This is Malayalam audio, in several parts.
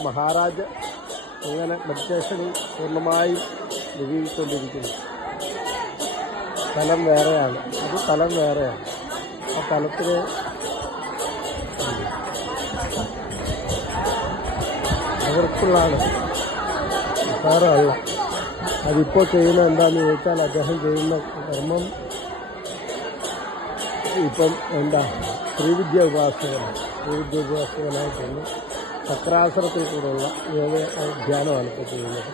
മഹാരാജ് അങ്ങനെ മെഡിറ്റേഷനിൽ പൂർണ്ണമായും മുഴുകിക്കൊണ്ടിരിക്കുന്നു. സ്ഥലം വേറെയാണ്, അത് സ്ഥലം വേറെയാണ്. ആ സ്ഥലത്തിന് അവർക്കുള്ളതാണ്, സാറല്ല. അതിപ്പോൾ ചെയ്യുന്നത് എന്താണെന്ന് ചോദിച്ചാൽ അദ്ദേഹം ചെയ്യുന്ന കർമ്മം ഇപ്പം എന്താ ശ്രീവിദ്യ ഉപാസകനായിട്ടുണ്ട്. ചക്രാസനത്തിൽ കൂടെയുള്ള യോഗ ധ്യാനമാണ് ഇപ്പോൾ ചെയ്യുന്നത്.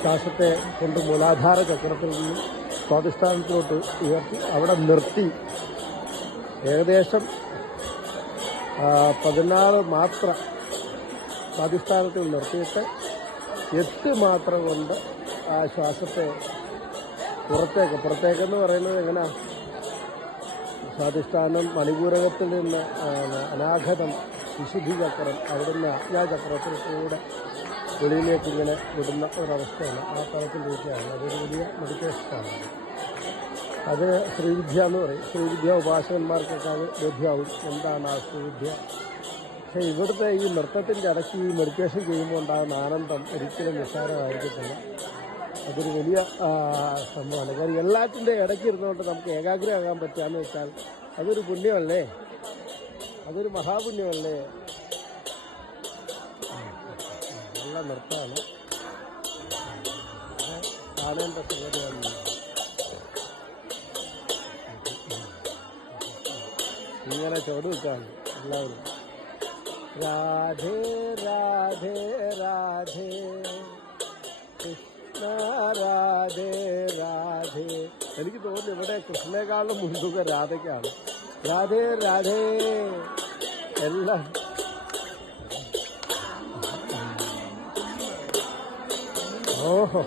ശ്വാസത്തെ കൊണ്ട് മൂലാധാര ചക്രത്തിൽ നിന്നും സ്വാധിഷ്ഠാനത്തിലോട്ട് ഉയർത്തി അവിടെ നിർത്തി ഏകദേശം 16 മാത്ര സ്വാധിഷ്ഠാനത്തിൽ നിർത്തിയിട്ട് 8 മാത്ര കൊണ്ട് ആ ശ്വാസത്തെ പുറത്തേക്കെന്ന് പറയുന്നത് എങ്ങനെയാണ്? സ്വാധിഷ്ഠാനം മണിപൂരകത്തിൽ നിന്ന് അനാഘതം വിശുദ്ധി ചക്രം, അവിടുന്ന് ആജ്ഞാചക്രത്തിൽ കൂടെ വെളിയിലേക്ക് ഇങ്ങനെ വിടുന്ന ഒരവസ്ഥയാണ്. ആ തലത്തിലേക്കാണ്. അതൊരു വലിയ മെഡിറ്റേഷനാണ്. അത് ശ്രീവിദ്യ എന്ന് പറയും. ശ്രീവിദ്യ ഉപാസകന്മാർക്കൊക്കെ അത് ബോധ്യമാവും എന്താണ് ആ ശ്രീവിദ്യ. പക്ഷേ ഇവിടുത്തെ ഈ നൃത്തത്തിൻ്റെ ഇടയ്ക്ക് ഈ മെഡിറ്റേഷൻ ചെയ്യുമ്പോൾ ഉണ്ടാകുന്ന ആനന്ദം ഒരിക്കലും നിസ്സാരമായിരിക്കത്തില്ല. അതൊരു വലിയ സംഭവമാണ്. കാര്യം എല്ലാത്തിൻ്റെ ഇടയ്ക്ക് ഇരുന്നുകൊണ്ട് നമുക്ക് ഏകാഗ്രമാകാൻ പറ്റുകയെന്ന് വെച്ചാൽ അതൊരു പുണ്യമല്ലേ, അതൊരു മഹാപുണ്യമല്ലേ. നല്ല നൃത്തമാണ്, കാണേണ്ട സംഗതിയാണ്. ഇങ്ങനെ ചോട് വെക്കാണ് എല്ലാവരും. രാധേ രാധേ രാധേ കൃഷ്ണ രാധേ രാധേ. എനിക്ക് തോന്നുന്നു ഇവിടെ കൃഷ്ണനേക്കാളും മുൻതൂക്കം രാധയ്ക്കാണ്. രാധേ രാധേ എല്ലാം. ഓഹോ